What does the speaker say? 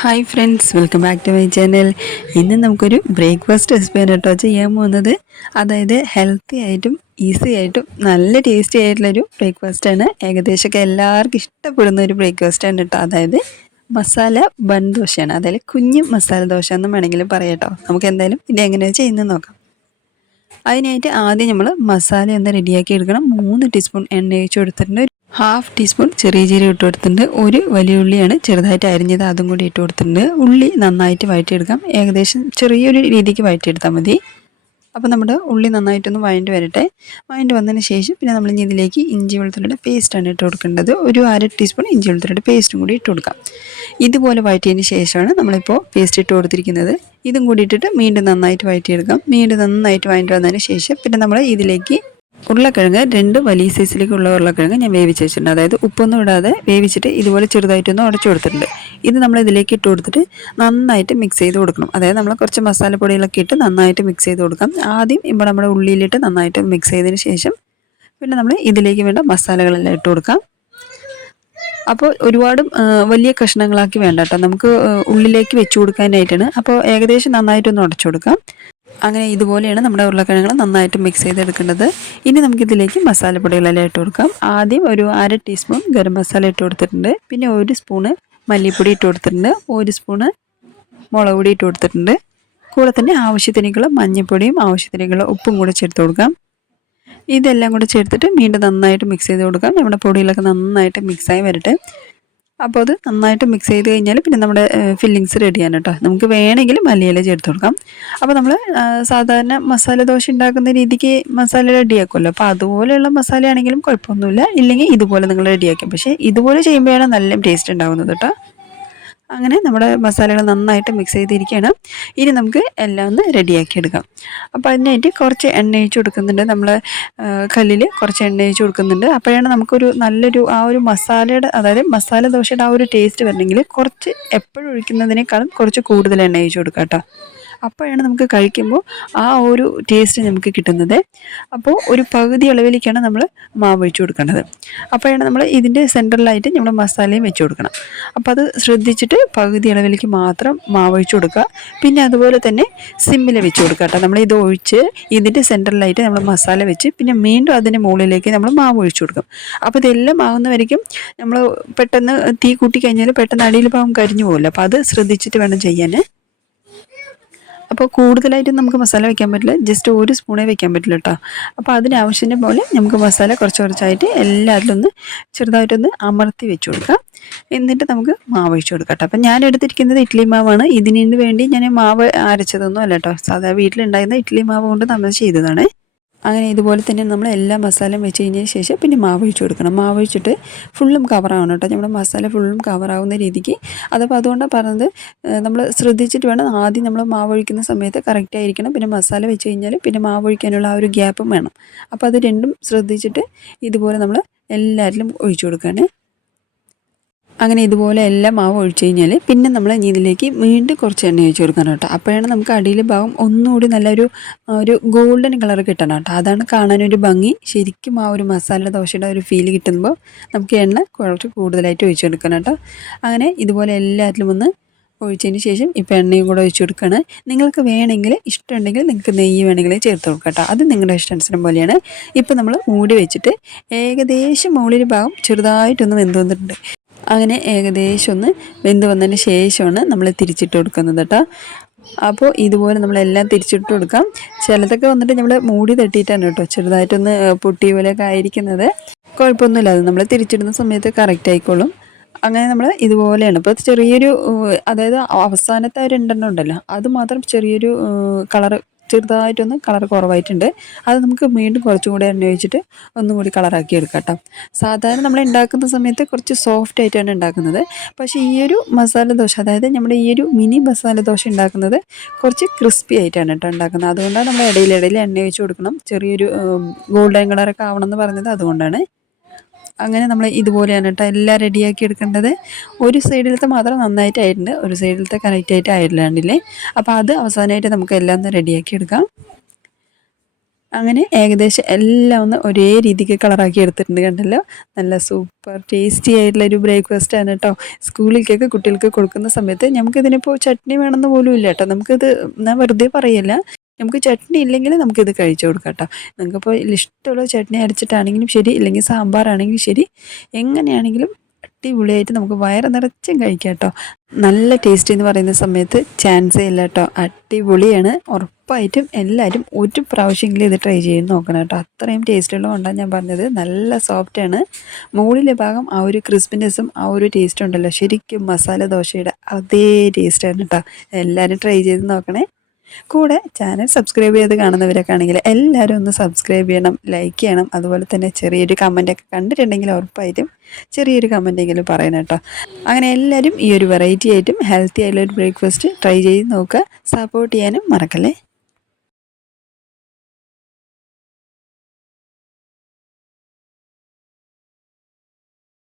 Hi friends welcome back to my channel ഇന്ന് നമുക്കൊരു breakfast recipe കേട്ടോ ചെയ്യാൻ പോകുന്നത്. അതായത് ഹെൽത്തി ആയിട്ടും ഈസി ആയിട്ടും നല്ല ടേസ്റ്റി ആയിട്ടുള്ളൊരു ബ്രേക്ക്ഫാസ്റ്റ് ആണ്. ഏകദേശമൊക്കെ എല്ലാവർക്കും ഇഷ്ടപ്പെടുന്ന ഒരു ബ്രേക്ക്ഫാസ്റ്റ് ആണ് കേട്ടോ. അതായത് മസാല ബൺ ദോശയാണ്. അതായത് കുഞ്ഞു മസാല ദോശ എന്നും വേണമെങ്കിലും പറയാം കേട്ടോ. നമുക്ക് എന്തായാലും ഇത് എങ്ങനെയാണ് ചെയ്യുന്നത് നോക്കാം. അതിനായിട്ട് ആദ്യം നമ്മൾ മസാല ഒന്ന് റെഡിയാക്കി എടുക്കണം. മൂന്ന് ടീസ്പൂൺ എണ്ണ ഒഴിച്ച് കൊടുത്തിട്ടുണ്ട്. ഹാഫ് ടീസ്പൂൺ ചെറിയ ജീരകം ഇട്ട് കൊടുത്തിട്ടുണ്ട്. ഒരു വലിയ ഉള്ളിയാണ് ചെറുതായിട്ട് അരിഞ്ഞത് അതും കൂടി ഇട്ട് കൊടുത്തിട്ടുണ്ട്. ഉള്ളി നന്നായിട്ട് വഴറ്റിയെടുക്കാം. ഏകദേശം ചെറിയൊരു രീതിക്ക് വഴറ്റിയെടുത്താൽ മതി. അപ്പോൾ നമ്മുടെ ഉള്ളി നന്നായിട്ടൊന്ന് വഴണ്ടി വരട്ടെ. വഴണ്ടി വന്നതിന് ശേഷം പിന്നെ നമ്മൾ ഇനി ഇതിലേക്ക് ഇഞ്ചി വെളുത്തുള്ളിയുടെ പേസ്റ്റാണ് ഇട്ട് കൊടുക്കേണ്ടത്. ഒരു അര ടീസ്പൂൺ ഇഞ്ചി വെളുത്തുള്ളിയുടെ പേസ്റ്റും കൂടി ഇട്ട് കൊടുക്കാം. ഇതുപോലെ വഴറ്റിയതിന് ശേഷമാണ് നമ്മളിപ്പോൾ പേസ്റ്റ് ഇട്ട് കൊടുത്തിരിക്കുന്നത്. ഇതും കൂടി ഇട്ടിട്ട് വീണ്ടും നന്നായിട്ട് വഴറ്റിയെടുക്കാം. വീണ്ടും നന്നായിട്ട് വഴണ്ട് വന്നതിന് ശേഷം പിന്നെ നമ്മൾ ഇതിലേക്ക് ഉരുളക്കിഴങ്ങ് രണ്ട് വലിയ സൈസിലേക്കുള്ള ഉരുളക്കിഴങ്ങ് ഞാൻ വേവിച്ച് വെച്ചിട്ടുണ്ട്. അതായത് ഉപ്പൊന്നും ഇടാതെ വേവിച്ചിട്ട് ഇതുപോലെ ചെറുതായിട്ടൊന്നും ഉടച്ചു കൊടുത്തിട്ടുണ്ട്. ഇത് നമ്മൾ ഇതിലേക്ക് ഇട്ട് കൊടുത്തിട്ട് നന്നായിട്ട് മിക്സ് ചെയ്ത് കൊടുക്കണം. അതായത് നമ്മൾ കുറച്ച് മസാലപ്പൊടികളൊക്കെ ഇട്ട് നന്നായിട്ട് മിക്സ് ചെയ്ത് കൊടുക്കാം. ആദ്യം ഇപ്പോൾ നമ്മുടെ ഉള്ളിയിലിട്ട് നന്നായിട്ട് മിക്സ് ചെയ്തതിന് ശേഷം പിന്നെ നമ്മൾ ഇതിലേക്ക് വേണ്ട മസാലകളെല്ലാം ഇട്ട് കൊടുക്കാം. അപ്പോൾ ഒരുപാട് വലിയ കഷ്ണങ്ങളാക്കി വേണ്ട കേട്ടോ. നമുക്ക് ഉള്ളിലേക്ക് വെച്ച് കൊടുക്കാനായിട്ടാണ്. അപ്പോൾ ഏകദേശം നന്നായിട്ടൊന്ന് ഉടച്ചു കൊടുക്കാം. അങ്ങനെ ഇതുപോലെയാണ് നമ്മുടെ ഉരുളക്കിഴങ്ങ് നന്നായിട്ട് മിക്സ് ചെയ്തെടുക്കേണ്ടത്. ഇനി നമുക്കിതിലേക്ക് മസാലപ്പൊടികളെല്ലാം ഇട്ട് കൊടുക്കാം. ആദ്യം ഒരു അര ടീസ്പൂൺ ഗരം മസാല ഇട്ട് കൊടുത്തിട്ടുണ്ട്. പിന്നെ ഒരു സ്പൂണ് മല്ലിപ്പൊടി ഇട്ട് കൊടുത്തിട്ടുണ്ട്. ഒരു സ്പൂണ് മുളക് പൊടി ഇട്ട് കൊടുത്തിട്ടുണ്ട്. കൂടെ തന്നെ ആവശ്യത്തിനേക്കുള്ള മഞ്ഞൾപ്പൊടിയും ആവശ്യത്തിനേക്കുള്ള ഉപ്പും കൂടെ ചേർത്ത് കൊടുക്കാം. ഇതെല്ലാം കൂടെ ചേർത്തിട്ട് വീണ്ടും നന്നായിട്ട് മിക്സ് ചെയ്ത് കൊടുക്കാം. നമ്മുടെ പൊടിയിലൊക്കെ നന്നായിട്ട് മിക്സായി വരട്ടെ. അപ്പോൾ അത് നന്നായിട്ട് മിക്സ് ചെയ്ത് കഴിഞ്ഞാൽ പിന്നെ നമ്മുടെ ഫില്ലിങ്സ് റെഡിയാണ് കേട്ടോ. നമുക്ക് വേണമെങ്കിൽ മല്ലിയില ചേർത്ത് കൊടുക്കാം. അപ്പോൾ നമ്മൾ സാധാരണ മസാല ദോശ ഉണ്ടാക്കുന്ന രീതിക്ക് മസാല റെഡിയാക്കുമല്ലോ അപ്പോൾ അതുപോലെയുള്ള മസാലയാണെങ്കിലും കുഴപ്പമൊന്നുമില്ല. ഇല്ലെങ്കിൽ ഇതുപോലെ നിങ്ങൾ റെഡിയാക്കും പക്ഷേ ഇതുപോലെ ചെയ്യുമ്പോഴാണ് നല്ല ടേസ്റ്റ് ഉണ്ടാകുന്നത് കേട്ടോ. അങ്ങനെ നമ്മുടെ മസാലകൾ നന്നായിട്ട് മിക്സ് ചെയ്തിരിക്കുകയാണ്. ഇനി നമുക്ക് എല്ലാം ഒന്ന് റെഡിയാക്കി എടുക്കാം. അപ്പോൾ അതിനായിട്ട് കുറച്ച് എണ്ണ ഒഴിച്ച് കൊടുക്കുന്നുണ്ട്. നമ്മൾ കല്ലിൽ കുറച്ച് എണ്ണ ഒഴിച്ച് കൊടുക്കുന്നുണ്ട്. അപ്പോഴാണ് നമുക്കൊരു നല്ലൊരു ആ ഒരു മസാലയുടെ അതായത് മസാല ദോശയുടെ ആ ഒരു ടേസ്റ്റ് വരണമെങ്കിൽ കുറച്ച് എപ്പോഴും ഒഴിക്കുന്നതിനേക്കാളും കുറച്ച് കൂടുതൽ എണ്ണ ഒഴിച്ച് കൊടുക്കാം കേട്ടോ. അപ്പോഴാണ് നമുക്ക് കഴിക്കുമ്പോൾ ആ ഒരു ടേസ്റ്റ് നമുക്ക് കിട്ടുന്നത്. അപ്പോൾ ഒരു പകുതി അളവിലേക്കാണ് നമ്മൾ മാവ് ഒഴിച്ചു കൊടുക്കേണ്ടത്. അപ്പോഴാണ് നമ്മൾ ഇതിന്റെ സെന്ററിലായിട്ട് നമ്മൾ മസാലയും വെച്ച് കൊടുക്കണം. അപ്പോൾ അത് ശ്രദ്ധിച്ചിട്ട് പകുതി അളവിലേക്ക് മാത്രം മാവ് ഒഴിച്ചു കൊടുക്കുക. പിന്നെ അതുപോലെ തന്നെ സിമ്മിൽ വെച്ച് കൊടുക്കുക കേട്ടോ. നമ്മൾ ഇത് ഒഴിച്ച് ഇതിന്റെ സെന്ററിലായിട്ട് നമ്മൾ മസാല വെച്ച് പിന്നെ വീണ്ടും അതിന്റെ മുകളിലേക്ക് നമ്മൾ മാവ് ഒഴിച്ചു കൊടുക്കും. അപ്പോൾ ഇതെല്ലാം ആകുന്നവരേക്കും നമ്മൾ പെട്ടെന്ന് തീ കൂട്ടി കഴിഞ്ഞാൽ പെട്ടെന്ന് അടിയിൽ ഭാഗം കരിഞ്ഞു പോകില്ല അപ്പോൾ അത് ശ്രദ്ധിച്ചിട്ട് വേണം ചെയ്യാൻ. അപ്പോൾ കൂടുതലായിട്ട് നമുക്ക് മസാല വയ്ക്കാൻ പറ്റില്ല. ജസ്റ്റ് ഒരു സ്പൂണേ വയ്ക്കാൻ പറ്റില്ല കേട്ടോ അപ്പോൾ അതിനാവശ്യത്തിന്റെ പോലെ നമുക്ക് മസാല കുറച്ച് കുറച്ചായിട്ട് എല്ലാത്തിലൊന്ന് ചെറുതായിട്ടൊന്ന് അമർത്തി വെച്ച് കൊടുക്കാം. എന്നിട്ട് നമുക്ക് മാവ് ഒഴിച്ച് കൊടുക്കാം കേട്ടോ അപ്പം ഞാൻ എടുത്തിരിക്കുന്നത് ഇഡ്ഡലി മാവാണ്. ഇതിനു വേണ്ടി ഞാൻ മാവ് അരച്ചതൊന്നും അല്ല കേട്ടോ സാധാരണ വീട്ടിലുണ്ടായിരുന്ന ഇഡ്ഡലി മാവ് കൊണ്ട് നമ്മൾ ചെയ്തതാണ്. അങ്ങനെ ഇതുപോലെ തന്നെ നമ്മൾ എല്ലാ മസാലയും വെച്ച് കഴിഞ്ഞതിന് ശേഷം പിന്നെ മാവ് ഒഴിച്ച് കൊടുക്കണം. മാവ് ഒഴിച്ചിട്ട് ഫുള്ളും കവറാവണം കേട്ടോ. നമ്മുടെ മസാല ഫുള്ളും കവറാവുന്ന രീതിക്ക്. അതപ്പോൾ അതുകൊണ്ടാണ് പറഞ്ഞത് നമ്മൾ ശ്രദ്ധിച്ചിട്ട് വേണം ആദ്യം നമ്മൾ മാവ് ഒഴിക്കുന്ന സമയത്ത് കറക്റ്റ് ആയിരിക്കണം. പിന്നെ മസാല വെച്ച് കഴിഞ്ഞാൽ പിന്നെ മാവ് ഒഴിക്കാനുള്ള ആ ഒരു ഗ്യാപ്പും വേണം. അപ്പോൾ അത് രണ്ടും ശ്രദ്ധിച്ചിട്ട് ഇതുപോലെ നമ്മൾ എല്ലാവരിലും ഒഴിച്ചു കൊടുക്കുകയാണ് അങ്ങനെ ഇതുപോലെ എല്ലാം മാവ് ഒഴിച്ചു കഴിഞ്ഞാൽ പിന്നെ നമ്മൾ ഇതിലേക്ക് വീണ്ടും കുറച്ച് എണ്ണ ഒഴിച്ച് കൊടുക്കണം കേട്ടോ. അപ്പോഴാണ് നമുക്ക് അടിയിലെ ഭാഗം ഒന്നുകൂടി നല്ലൊരു ഒരു ഗോൾഡൻ കളർ കിട്ടണം കേട്ടോ. അതാണ് കാണാനൊരു ഭംഗി. ശരിക്കും ആ ഒരു മസാല ദോശയുടെ ഒരു ഫീൽ കിട്ടുമ്പോൾ നമുക്ക് എണ്ണ കുറച്ച് കൂടുതലായിട്ട് ഒഴിച്ചു കൊടുക്കണം കേട്ടോ. അങ്ങനെ ഇതുപോലെ എല്ലാത്തിലും ഒന്ന് ഒഴിച്ചതിന് ശേഷം ഇപ്പോൾ എണ്ണയും കൂടെ ഒഴിച്ചു കൊടുക്കുകയാണ് നിങ്ങൾക്ക് വേണമെങ്കിൽ ഇഷ്ടമുണ്ടെങ്കിൽ നിങ്ങൾക്ക് നെയ്യ് വേണമെങ്കിൽ ചേർത്ത് കൊടുക്കാം കേട്ടോ. അത് നിങ്ങളുടെ ഇഷ്ടാനുസരണം പോലെയാണ്. ഇപ്പോൾ നമ്മൾ മൂടി വെച്ചിട്ട് ഏകദേശം മുകളിൽ ഭാഗം ചെറുതായിട്ടൊന്ന് വെന്ത് വന്നിട്ടുണ്ട്. അങ്ങനെ ഏകദേശം ഒന്ന് വെന്ത് വന്നതിന് ശേഷമാണ് നമ്മൾ തിരിച്ചിട്ട് കൊടുക്കുന്നത് കേട്ടോ. അപ്പോൾ ഇതുപോലെ നമ്മളെല്ലാം തിരിച്ചിട്ട് കൊടുക്കാം. ചിലതൊക്കെ വന്നിട്ട് നമ്മൾ മൂടി തട്ടിയിട്ടാണ് കേട്ടോ ചെറുതായിട്ടൊന്ന് പൊട്ടി പോലെയൊക്കെ ആയിരിക്കുന്നത്. കുഴപ്പമൊന്നുമില്ല. അത് നമ്മൾ തിരിച്ചിടുന്ന സമയത്ത് കറക്റ്റ് ആയിക്കോളും. അങ്ങനെ നമ്മൾ ഇതുപോലെയാണ്. ഇപ്പോൾ ചെറിയൊരു അതായത് അവസാനത്തെ ഒരു രണ്ടെണ്ണം ഉണ്ടല്ലോ. അത് മാത്രം ചെറിയൊരു കളറ് ചെറുതായിട്ടൊന്ന് കളർ കുറവായിട്ടുണ്ട്. അത് നമുക്ക് വീണ്ടും കുറച്ചും കൂടി എണ്ണ ഒഴിച്ചിട്ട് ഒന്നും കൂടി കളറാക്കി എടുക്കാം കേട്ടോ സാധാരണ നമ്മൾ ഉണ്ടാക്കുന്ന സമയത്ത് കുറച്ച് സോഫ്റ്റ് ആയിട്ടാണ് ഉണ്ടാക്കുന്നത്. പക്ഷേ ഈ ഒരു മസാല ദോശ അതായത് നമ്മുടെ ഈ ഒരു മിനി മസാല ദോശ ഉണ്ടാക്കുന്നത് കുറച്ച് ക്രിസ്പി ആയിട്ടാണ് കേട്ടോ ഉണ്ടാക്കുന്നത്. അതുകൊണ്ടാണ് നമ്മൾ ഇടയിലിടയിൽ എണ്ണ ഒഴിച്ച് കൊടുക്കണം. ചെറിയൊരു ഗോൾഡൻ കളറൊക്കെ ആവണം എന്ന് പറഞ്ഞത് അതുകൊണ്ടാണ്. അങ്ങനെ നമ്മൾ ഇതുപോലെയാണ് കേട്ടോ എല്ലാം റെഡിയാക്കി എടുക്കേണ്ടത്. ഒരു സൈഡിലത്തെ മാത്രം നന്നായിട്ടായിട്ടുണ്ട് ഒരു സൈഡിലത്തെ കറക്റ്റായിട്ട് ആയിട്ടില്ലാണ്ടില്ലേ. അപ്പോൾ അത് അവസാനമായിട്ട് നമുക്ക് എല്ലാം ഒന്ന് റെഡിയാക്കി എടുക്കാം. അങ്ങനെ ഏകദേശം എല്ലാം ഒന്ന് ഒരേ രീതിക്ക് കളറാക്കി എടുത്തിട്ടുണ്ട് കണ്ടല്ലോ. നല്ല സൂപ്പർ ടേസ്റ്റി ആയിട്ടുള്ള ഒരു ബ്രേക്ക്ഫാസ്റ്റ് ആണ് കേട്ടോ സ്കൂളിലേക്കൊക്കെ കുട്ടികൾക്ക് കൊടുക്കുന്ന സമയത്ത് നമുക്കിതിനിപ്പോൾ ചട്നി വേണമെന്ന് പോലും ഇല്ല കേട്ടോ നമുക്കിത് ഞാൻ വെറുതെ പറയല്ല. നമുക്ക് ചട്നി ഇല്ലെങ്കിൽ നമുക്കിത് കഴിച്ചു കൊടുക്കാം കേട്ടോ. നിങ്ങൾക്കിപ്പോൾ ഇഷ്ടമുള്ള ചട്നി അരച്ചിട്ടാണെങ്കിലും ശരി ഇല്ലെങ്കിൽ സാമ്പാറാണെങ്കിലും ശരി എങ്ങനെയാണെങ്കിലും അടിപൊളിയായിട്ട് നമുക്ക് വയറ് നിറച്ചും കഴിക്കാം കേട്ടോ. നല്ല ടേസ്റ്റ് എന്ന് പറയുന്ന സമയത്ത് ചാൻസേ ഇല്ല കേട്ടോ. അടിപൊളിയാണ്. ഉറപ്പായിട്ടും എല്ലാവരും ഒരു പ്രാവശ്യമെങ്കിലും ഇത് ട്രൈ ചെയ്ത് നോക്കണം കേട്ടോ. അത്രയും ടേസ്റ്റ് ഉള്ളതുകൊണ്ടാണ് ഞാൻ പറഞ്ഞത്. നല്ല സോഫ്റ്റ് ആണ്. മുകളിലെ ഭാഗം ആ ഒരു ക്രിസ്പിനെസ്സും ആ ഒരു ടേസ്റ്റ് ഉണ്ടല്ലോ. ശരിക്കും മസാല ദോശയുടെ അതേ ടേസ്റ്റാണ് കേട്ടോ. എല്ലാവരും ട്രൈ ചെയ്ത് നോക്കണേ. കൂടെ ചാനൽ സബ്സ്ക്രൈബ് ചെയ്ത് കാണുന്നവരൊക്കെ ആണെങ്കിൽ എല്ലാവരും ഒന്ന് സബ്സ്ക്രൈബ് ചെയ്യണം ലൈക്ക് ചെയ്യണം. അതുപോലെ തന്നെ ചെറിയൊരു കമന്റൊക്കെ കണ്ടിട്ടുണ്ടെങ്കിൽ ഉറപ്പായിട്ടും ചെറിയൊരു കമന്റെങ്കിലും പറയണം കേട്ടോ. അങ്ങനെ എല്ലാവരും ഈ ഒരു വെറൈറ്റി ആയിട്ടും ഹെൽത്തി ആയിട്ടുള്ള ഒരു ബ്രേക്ക്ഫാസ്റ്റ് ട്രൈ ചെയ്ത് നോക്കുക. സപ്പോർട്ട് ചെയ്യാനും മറക്കല്ലേ?